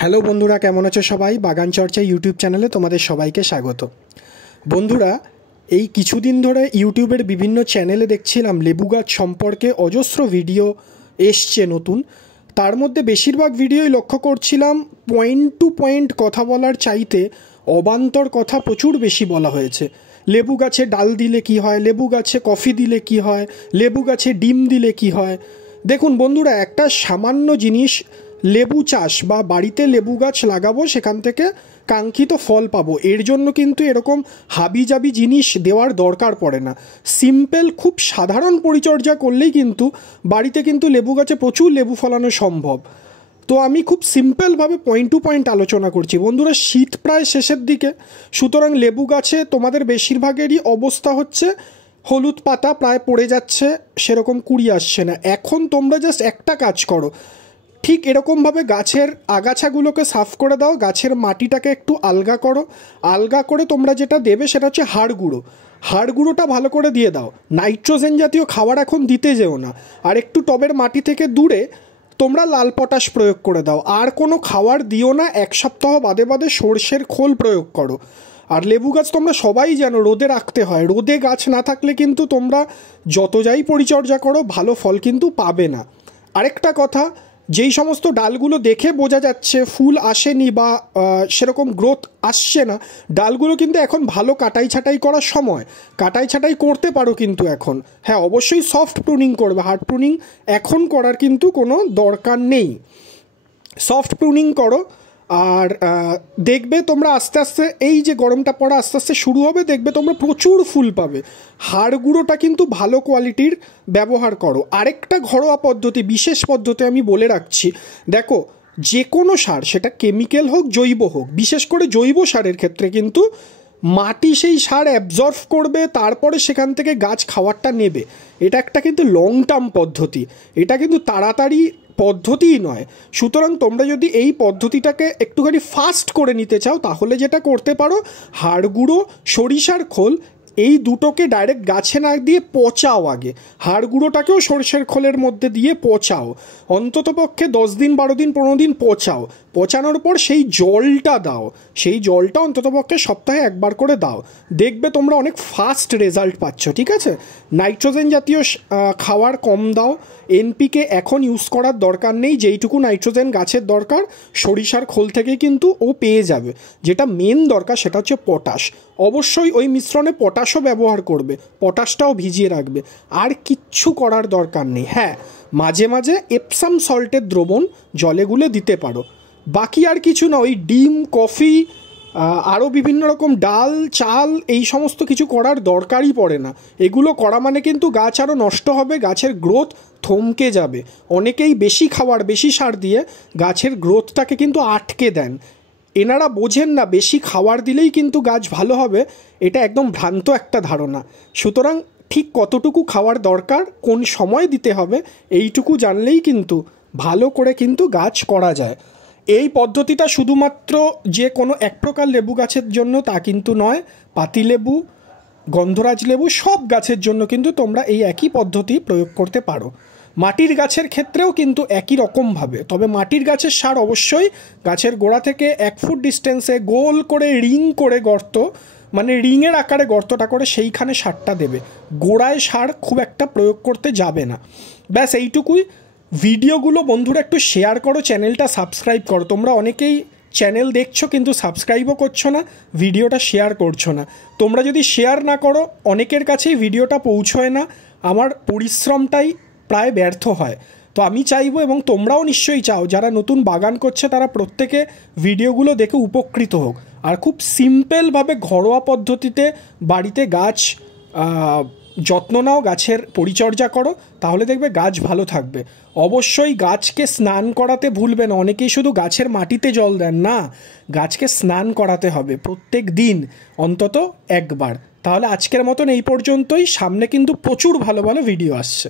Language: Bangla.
হ্যালো বন্ধুরা, কেমন আছো সবাই? বাগান চর্চা ইউটিউব চ্যানেলে তোমাদের সবাইকে স্বাগত। বন্ধুরা, এই কিছুদিন ধরে ইউটিউবের বিভিন্ন চ্যানেলে দেখছিলাম লেবু গাছ সম্পর্কে অজস্র ভিডিও এসছে নতুন। তার মধ্যে বেশিরভাগ ভিডিওই লক্ষ্য করছিলাম পয়েন্ট টু পয়েন্ট কথা বলার চাইতে অবান্তর কথা প্রচুর বেশি বলা হয়েছে। লেবু গাছে ডাল দিলে কি হয়, লেবু গাছে কফি দিলে কি হয়, লেবু গাছে ডিম দিলে কি হয়। দেখুন বন্ধুরা, একটা সামান্য জিনিস, লেবু চাষ বা বাড়িতে লেবু গাছ লাগাবো, সেখান থেকে কাঙ্ক্ষিত ফল পাবো, এর জন্য কিন্তু এরকম হাবিজাবি জিনিস দেওয়ার দরকার পড়ে না। সিম্পল খুব সাধারণ পরিচর্যা করলেই কিন্তু বাড়িতে কিন্তু লেবু গাছে প্রচুর লেবু ফলানো সম্ভব। তো আমি খুব সিম্পলভাবে পয়েন্ট টু পয়েন্ট আলোচনা করছি। বন্ধুরা, শীত প্রায় শেষের দিকে, সুতরাং লেবু গাছে তোমাদের বেশিরভাগেরই অবস্থা হচ্ছে হলুদ পাতা প্রায় পড়ে যাচ্ছে, সেরকম কুড়ি আসছে না। এখন তোমরা জাস্ট একটা কাজ করো, ঠিক এরকমভাবে গাছের আগাছাগুলোকে সাফ করে দাও, গাছের মাটিটাকে একটু আলগা করো। আলগা করে তোমরা যেটা দেবে সেটা হচ্ছে হাড় গুঁড়ো। হাড় গুঁড়োটা ভালো করে দিয়ে দাও। নাইট্রোজেন জাতীয় খাবার এখন দিতে যেও না। আর একটু টবের মাটি থেকে দূরে তোমরা লাল পটাশ প্রয়োগ করে দাও। আর কোনো খাবার দিও না। এক সপ্তাহ বাদে বাদে সর্ষের খোল প্রয়োগ করো। আর লেবু গাছ তোমরা সবাই জানো রোদে রাখতে হয়। রোদে গাছ না থাকলে কিন্তু তোমরা যত যাই পরিচর্যা করো ভালো ফল কিন্তু পাবে না। আরেকটা কথা, যেই সমস্ত ডালগুলো দেখে বোঝা যাচ্ছে ফুল আসেনি বা সেরকম গ্রোথ আসছে না, ডালগুলো কিন্তু এখন ভালো কাটাই ছাঁটাই করার সময়। কাটাই ছাঁটাই করতে পারো কিন্তু এখন। হ্যাঁ, অবশ্যই সফট প্রুনিং করবে, হার্ড প্রুনিং এখন করার কিন্তু কোনো দরকার নেই। সফট প্রুনিং করো। আর দেখবে তোমরা আস্তে আস্তে, এই যে গরমটা পড়া আস্তে আস্তে শুরু হবে, দেখবে তোমরা প্রচুর ফুল পাবে। হাড় গুঁড়োটা কিন্তু ভালো কোয়ালিটির ব্যবহার করো। আরেকটা ঘরোয়া পদ্ধতি, বিশেষ পদ্ধতি আমি বলে রাখছি। দেখো, যে কোনো সার, সেটা কেমিক্যাল হোক জৈব হোক, বিশেষ করে জৈব সারের ক্ষেত্রে কিন্তু মাটি সেই সার অ্যাবজর্ভ করবে, তারপরে সেখান থেকে গাছ খাবারটা নেবে। এটা একটা কিন্তু লং টার্ম পদ্ধতি, এটা কিন্তু তাড়াতাড়ি পদ্ধতিই নয়। সুতরাং তোমরা যদি এই পদ্ধতিটাকে একটুখানি ফাস্ট করে নিতে চাও, তাহলে যেটা করতে পারো, হাড় গুঁড়ো, সরিষার খোল, এই দুটোকে ডাইরেক্ট গাছে না দিয়ে পচাও আগে। হাড় গুঁড়োটাকেও সরষের খোলের মধ্যে দিয়ে পচাও, অন্ততপক্ষে 10 দিন 12 দিন 15 দিন পচাও। পচানোর পর সেই জলটা দাও। সেই জলটা অন্ততপক্ষে সপ্তাহে একবার করে দাও। দেখবে তোমরা অনেক ফাস্ট রেজাল্ট পাচ্ছ। ঠিক আছে? নাইট্রোজেন জাতীয় খাবার কম দাও। এনপিকে এখন ইউজ করার দরকার নেই। যেইটুকু নাইট্রোজেন গাছের দরকার সরিষার খোল থেকে কিন্তু ও পেয়ে যাবে। যেটা মেন দরকার সেটা হচ্ছে পটাশ। অবশ্যই ওই মিশ্রণে পটাশও ব্যবহার করবে, পটাশটাও ভিজিয়ে রাখবে। আর কিচ্ছু করার দরকার নেই। হ্যাঁ, মাঝে মাঝে এপসাম সল্টের দ্রবণ জলে গুলে দিতে পারো, বাকি আর কিছু না। ওই ডিম, কফি, আরও বিভিন্ন রকম ডাল, চাল, এই সমস্ত কিছু করার দরকারই পড়ে না। এগুলো করা মানে কিন্তু গাছ আরও নষ্ট হবে, গাছের গ্রোথ থমকে যাবে। অনেকেই বেশি খাবার, বেশি সার দিয়ে গাছের গ্রোথটাকে কিন্তু আটকে দেন। এনারা বোঝেন না বেশি খাবার দিলেই কিন্তু গাছ ভালো হবে। এটা একদম ভ্রান্ত একটা ধারণা। সুতরাং ঠিক কতটুকু খাওয়ার দরকার, কোন সময় দিতে হবে, এইটুকু জানলেই কিন্তু ভালো করে কিন্তু গাছ করা যায়। এই পদ্ধতিটা শুধুমাত্র যে কোনো এক প্রকার লেবু গাছের জন্য তা কিন্তু নয়। পাতিলেবু, গন্ধরাজ লেবু, সব গাছের জন্য কিন্তু তোমরা এই একই পদ্ধতি প্রয়োগ করতে পারো। মাটির গাছের ক্ষেত্রেও কিন্তু একই রকমভাবে। তবে মাটির গাছের সার অবশ্যই গাছের গোড়া থেকে 1 ফুট ডিস্টেন্সে গোল করে রিং করে গর্ত, মানে রিংয়ের আকারে গর্তটা করে সেইখানে সারটা দেবে। গোড়ায় সার খুব একটা প্রয়োগ করতে যাবে না। ব্যাস এইটুকুই। ভিডিওগুলো বন্ধুরা একটু শেয়ার করো, চ্যানেলটা সাবস্ক্রাইব করো। তোমরা অনেকেই চ্যানেল দেখছো কিন্তু সাবস্ক্রাইবও করছো না, ভিডিওটা শেয়ার করছো না। তোমরা যদি শেয়ার না করো, অনেকের কাছেই ভিডিওটা পৌঁছয় না, আমার পরিশ্রমটাই প্রায় ব্যর্থ হয়। তো আমি চাইবো, এবং তোমরাও নিশ্চয়ই চাও, যারা নতুন বাগান করছে তারা প্রত্যেকে ভিডিওগুলো দেখে উপকৃত হোক। আর খুব সিম্পলভাবে ঘরোয়া পদ্ধতিতে বাড়িতে গাছ যত্ন নাও, গাছের পরিচর্যা করো, তাহলে দেখবে গাছ ভালো থাকবে। অবশ্যই গাছকে স্নান করাতে ভুলবে না। অনেকেই শুধু গাছের মাটিতে জল দেন না, গাছকে স্নান করাতে হবে প্রত্যেক দিন অন্তত একবার। তাহলে আজকের মতন এই পর্যন্তই। সামনে কিন্তু প্রচুর ভালো ভালো ভিডিও আসছে।